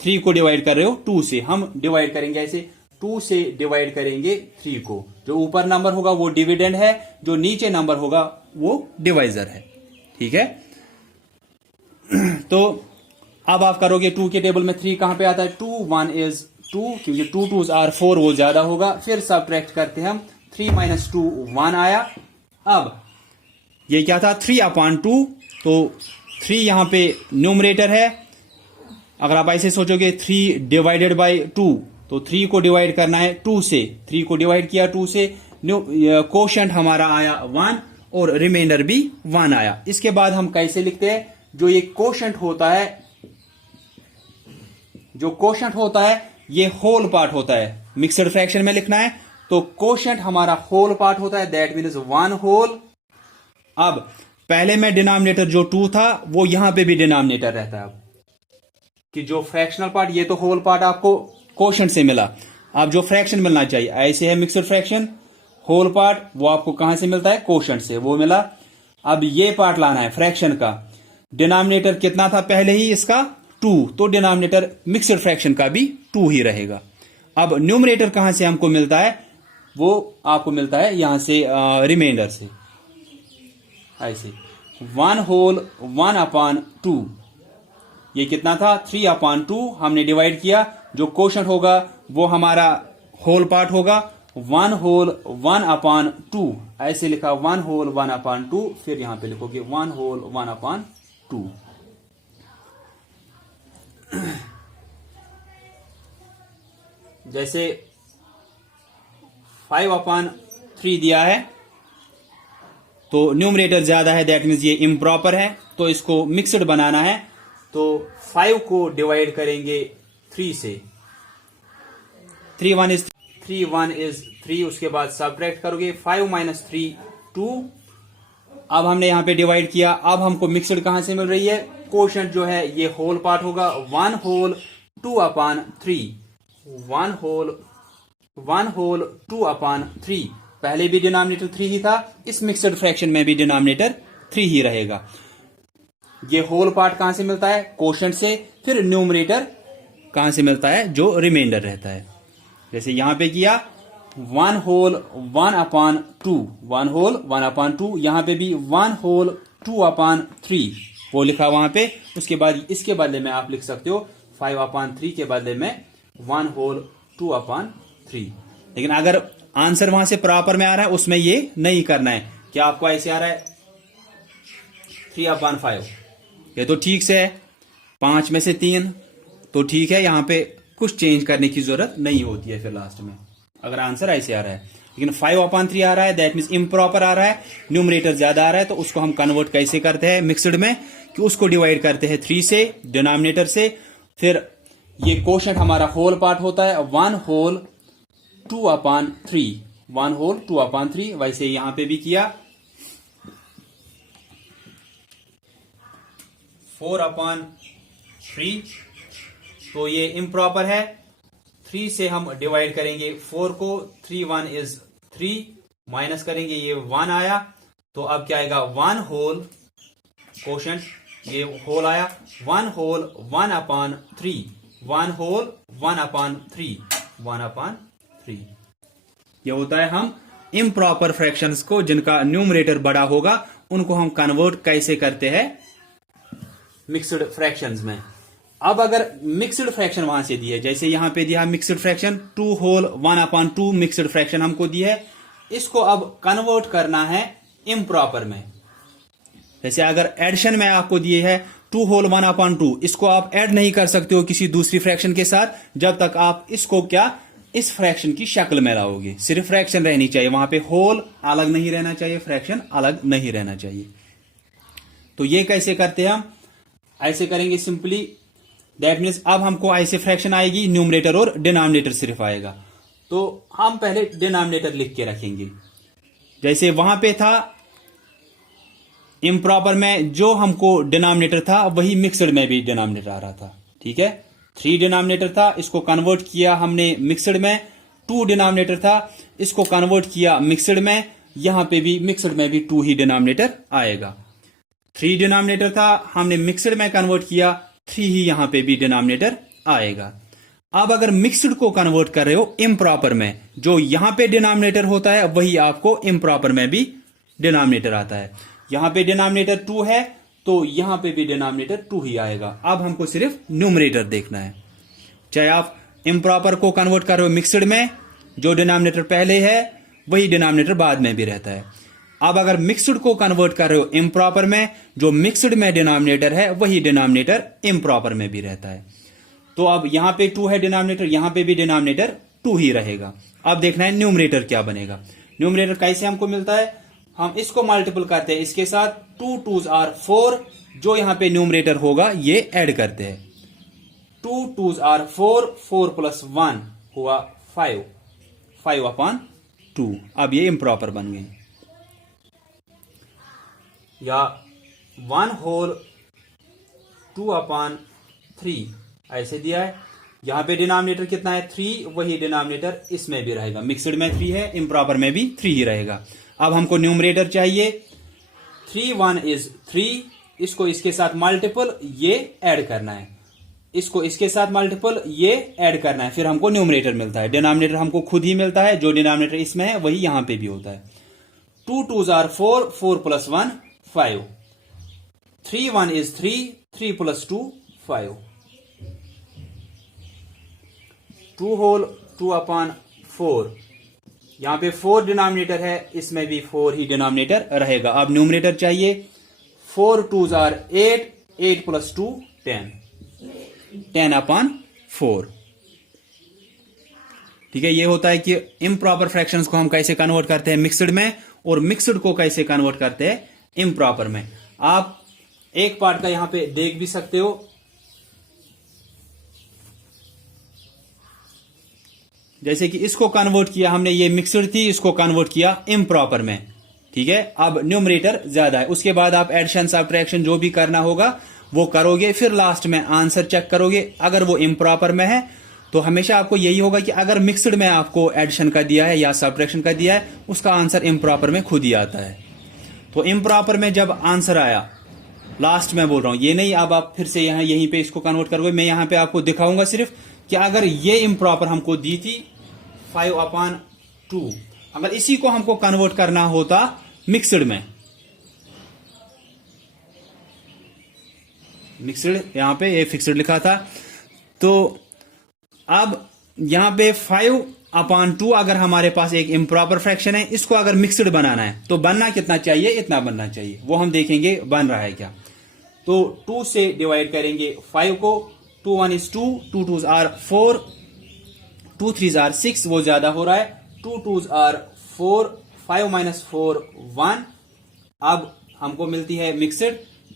3 को डिवाइड कर रहे हो 2 से, हम डिवाइड करेंगे ऐसे, 2 से डिवाइड करेंगे 3 को। जो ऊपर नंबर होगा वो डिविडेंड है, जो नीचे नंबर होगा वो डिवाइजर है, ठीक है। तो अब आप करोगे 2 के टेबल में 3 कहां पे आता है, 2 1 इज 2, क्योंकि 2 2s are 4 वो ज्यादा होगा। फिर सबट्रैक्ट करते हैं हम, 3 - 2 1 आया। अब ये क्या था 3/2, तो 3 यहां पे न्यूमरेटर है। अगर आप ऐसे सोचोगे 3 डिवाइडेड बाई 2, तो 3 को डिवाइड करना है 2 से, 3 को डिवाइड किया 2 से, कोशेंट हमारा आया 1 और रिमाइंडर भी 1 आया। इसके बाद हम कैसे लिखते हैं, जो ये कोशेंट होता है, जो कोशेंट होता है ये होल पार्ट होता है। मिक्सड फ्रैक्शन में लिखना है तो कोशेंट हमारा होल पार्ट होता है, दैट मीन्स 1 होल। अब पहले में डिनोमिनेटर जो 2 था वो यहां पे भी डिनोमिनेटर रहता है। अब कि जो फ्रैक्शनल पार्ट, ये तो होल पार्ट आपको कोशेंट से मिला, अब जो फ्रैक्शन मिलना चाहिए, ऐसे है मिक्सड फ्रैक्शन, होल पार्ट वो आपको कहां से मिलता है, कोशेंट से, वो मिला। अब ये पार्ट लाना है फ्रैक्शन का, डिनोमिनेटर कितना था पहले ही इसका 2, तो डिनोमिनेटर मिक्सड फ्रैक्शन का भी 2 ही रहेगा। अब न्यूमरेटर कहां से हमको मिलता है, वो आपको मिलता है यहां से रिमाइंडर से, ऐसे 1 होल 1/2, ये कितना था 3/2, हमने डिवाइड किया, जो कोशेंट होगा वो हमारा होल पार्ट होगा, 1 होल 1/2, ऐसे लिखा 1 होल 1/2, फिर यहां पे लिखोगे 1 होल 1/2। जैसे 5/3 दिया है, तो न्यूमरेटर ज्यादा है, दैट मीन्स ये इम्प्रॉपर है, तो इसको मिक्सड बनाना है, तो 5 को डिवाइड करेंगे 3 से, 3 1 इज 3, उसके बाद सबट्रैक्ट करोगे, 5 - 3 2। अब हमने यहां पे डिवाइड किया, अब हमको मिक्सड कहां से मिल रही है, कोशेंट जो है ये होल पार्ट होगा, 1 होल 2/3, 1 होल 2/3। पहले भी डिनोमिनेटर 3 ही था, इस मिक्सड फ्रैक्शन में भी डिनोमिनेटर 3 ही रहेगा। ये होल पार्ट कहां से मिलता है, कोशेंट से, फिर न्यूमरेटर कहां से मिलता है, जो रिमाइंडर रहता है। जैसे यहां पे किया 1 होल 1/2, 1 होल 1/2, यहां पे भी 1 होल 2/3 वो लिखा वहां पे। उसके बाद इसके बदले में आप लिख सकते हो 5/3 के बदले में 1 होल 2/3। लेकिन अगर आंसर वहां से प्रॉपर में आ रहा है उसमें ये नहीं करना है। क्या आपको ऐसे आ रहा है 3/5, ये तो ठीक से है, 5 में से 3 तो ठीक है, यहां पे कुछ चेंज करने की जरूरत नहीं होती है फिर लास्ट में, अगर आंसर ऐसे आ रहा है। लेकिन 5/3 आ रहा है, दैट मीन्स इम्प्रॉपर आ रहा है, न्यूमरेटर ज्यादा आ रहा है, तो उसको हम कन्वर्ट कैसे करते हैं मिक्सड में, कि उसको डिवाइड करते हैं 3 से, डिनोमिनेटर से, फिर ये कोशेंट हमारा होल पार्ट होता है 1 होल 2/3, 1 होल 2/3। वैसे यहां पे भी किया 4/3, तो ये इम्प्रॉपर है, 3 से हम डिवाइड करेंगे 4 को, 3 1 इज 3, माइनस करेंगे ये 1 आया, तो अब क्या आएगा 1 होल, कोशेंट ये होल आया, 1 होल 1/3, 1 होल 1/3, 1/3। ये होता है हम इम्प्रॉपर फ्रैक्शंस को, जिनका न्यूमरेटर बड़ा होगा, उनको हम कन्वर्ट कैसे करते हैं मिक्सड फ्रैक्शंस में। अब अगर मिक्सड फ्रैक्शन वहां से दिया है, जैसे यहां पे दिया mixed fraction 2 whole 1/2 mixed fraction हमको दिया है, इसको अब कन्वर्ट करना है इम्प्रॉपर में। जैसे अगर एडिशन में आपको दिए है 2 होल 1/2, इसको आप ऐड नहीं कर सकते हो किसी दूसरी फ्रैक्शन के साथ जब तक आप इसको क्या इस फ्रैक्शन की शक्ल में लाओगे। सिर्फ फ्रैक्शन रहनी चाहिए, वहां पे होल अलग नहीं रहना चाहिए, फ्रैक्शन अलग नहीं रहना चाहिए। तो ये कैसे करते हैं हम, ऐसे करेंगे सिंपली। दैट मीन्स अब हमको ऐसे फ्रैक्शन आएगी, न्यूमरेटर और डिनोमिनेटर सिर्फ आएगा। तो हम पहले डिनोमिनेटर लिख के रखेंगे। जैसे वहां पे था इम्प्रॉपर में जो हमको डिनोमिनेटर था वही मिक्सड में भी डिनोमिनेटर आ रहा था। ठीक है, 3 डिनोमिनेटर था, इसको कन्वर्ट किया हमने मिक्सड में। 2 डिनोमिनेटर था, इसको कन्वर्ट किया मिक्सड में। यहां पे भी मिक्सड में भी 2 ही डिनोमिनेटर आएगा। 3 डिनोमिनेटर था, हमने मिक्सड में कन्वर्ट किया, 3 ही यहां पे भी डिनोमिनेटर आएगा। अब अगर मिक्सड को कन्वर्ट कर रहे हो इम्प्रॉपर में, जो यहां पे डिनोमिनेटर होता है वही आपको इम्प्रॉपर में भी डिनोमिनेटर आता है। यहां पे डिनोमिनेटर 2 है तो यहां पे भी डिनोमिनेटर 2 ही आएगा। अब हमको सिर्फ न्यूमरेटर देखना है। चाहे आप इम्प्रॉपर को कन्वर्ट कर रहे हो मिक्सड में, जो डिनोमिनेटर पहले है वही डिनोमिनेटर बाद में भी रहता है। अब अगर मिक्सड को कन्वर्ट कर रहे हो इम्प्रॉपर में, जो मिक्सड में डिनोमिनेटर है वही डिनोमिनेटर इम्प्रॉपर में भी रहता है। तो अब यहां पे 2 है डिनोमिनेटर, यहां पे भी डिनोमिनेटर 2 ही रहेगा। अब देखना है न्यूमरेटर क्या बनेगा। न्यूमरेटर कैसे हमको मिलता है, हम इसको मल्टीपल करते हैं इसके साथ, 2 2s are 4, जो यहां पे न्यूमरेटर होगा ये ऐड करते हैं। 2 2s are 4, 4 + 1 हुआ 5, 5/2। अब ये इम्प्रॉपर बन गए। या 1 होल 2/3 ऐसे दिया है। यहां पे डिनोमिनेटर कितना है 3, वही डिनोमिनेटर इसमें भी रहेगा। मिक्सड में 3 है, इम्प्रॉपर में भी 3 ही रहेगा। अब हमको न्यूमरेटर चाहिए, 3 1 is 3, इसको इसके साथ मल्टीपल, ये ऐड करना है, इसको इसके साथ मल्टीपल, ये ऐड करना है, फिर हमको न्यूमरेटर मिलता है। डिनोमिनेटर हमको खुद ही मिलता है, जो डिनोमिनेटर इसमें है वही यहां पे भी होता है। 2 2s are 4, 4 + 1 5, 3 1 is 3, 3 + 2 5, 2 होल 2/4, यहां पे 4 डिनोमिनेटर है, इसमें भी 4 ही डिनोमिनेटर रहेगा। अब न्यूमरेटर चाहिए, 4 2s are 8, 8 + 2 10, 10/4। ठीक है, ये होता है कि इम्प्रॉपर फ्रैक्शंस को हम कैसे कन्वर्ट करते हैं मिक्सड में, और मिक्सड को कैसे कन्वर्ट करते हैं इम्प्रॉपर में। आप एक पार्ट का यहां पे देख भी सकते हो। जैसे कि इसको कन्वर्ट किया हमने, ये मिक्सड थी, इसको कन्वर्ट किया इम्प्रॉपर में। ठीक है, अब न्यूमरेटर ज्यादा है, उसके बाद आप एडिशन सब्ट्रैक्शन जो भी करना होगा वो करोगे, फिर लास्ट में आंसर चेक करोगे। अगर वो इम्प्रॉपर में है तो हमेशा आपको यही होगा कि अगर मिक्सड में आपको एडिशन का दिया है या सब्ट्रैक्शन का दिया है, उसका आंसर इम्प्रॉपर में खुद ही आता है। तो इम्प्रॉपर में जब आंसर आया, लास्ट में बोल रहा हूं, ये नहीं अब आप फिर से यहीं पे इसको कन्वर्ट करोगे। मैं यहां पे आपको दिखाऊंगा सिर्फ कि अगर ये इम्प्रॉपर हमको दी थी 5/2, अगर इसी को हमको कन्वर्ट करना होता मिक्सड में, मिक्सड यहां पे ये फिक्सड लिखा था, तो अब यहां पे 5/2 अगर हमारे पास एक इम्प्रॉपर फ्रैक्शन है, इसको अगर मिक्सड बनाना है तो बनना कितना चाहिए, इतना बनना चाहिए। वो हम देखेंगे बन रहा है क्या। तो 2 से डिवाइड करेंगे 5 को, 2 1 is 2, 2 2s are 4, 2 3s are 6, वो ज्यादा हो रहा है, 2 2s are 4, 5 - 4 1। अब हमको मिलती है मिक्सड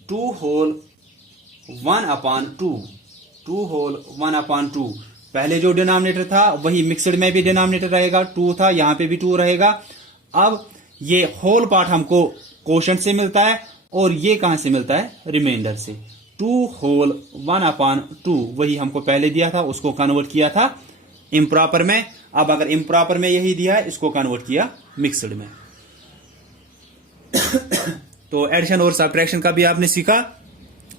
2 होल 1/2, 2 होल 1/2। पहले जो डिनोमिनेटर था वही मिक्सड में भी डिनोमिनेटर रहेगा, 2 था, यहां पे भी 2 रहेगा। अब ये होल पार्ट हमको कोशेंट से मिलता है, और ये कहां से मिलता है, रिमाइंडर से। 2 होल 1/2 वही हमको पहले दिया था, उसको कन्वर्ट किया था इम्प्रॉपर में। अब अगर इम्प्रॉपर में यही दिया है, इसको कन्वर्ट किया मिक्सड में। तो एडिशन और सब्ट्रैक्शन का भी आपने सीखा,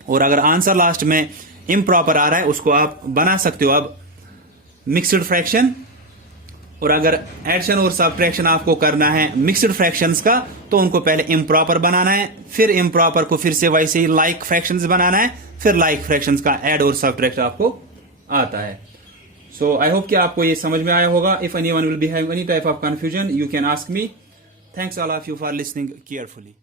और अगर आंसर लास्ट में इम्प्रॉपर आ रहा है उसको आप बना सकते हो अब मिक्सड फ्रैक्शन। और अगर एडिशन और सब्ट्रैक्शन आपको करना है मिक्सड फ्रैक्शंस का, तो उनको पहले इम्प्रॉपर बनाना है, फिर इम्प्रॉपर को फिर से वैसे ही लाइक फ्रैक्शंस बनाना है, फिर लाइक फ्रैक्शंस का ऐड और सब्ट्रैक्ट आपको आता है. सो आई होप कि आपको ये समझ में आया होगा. If anyone will be having any type of confusion, you can ask me. Thanks all of you for listening carefully.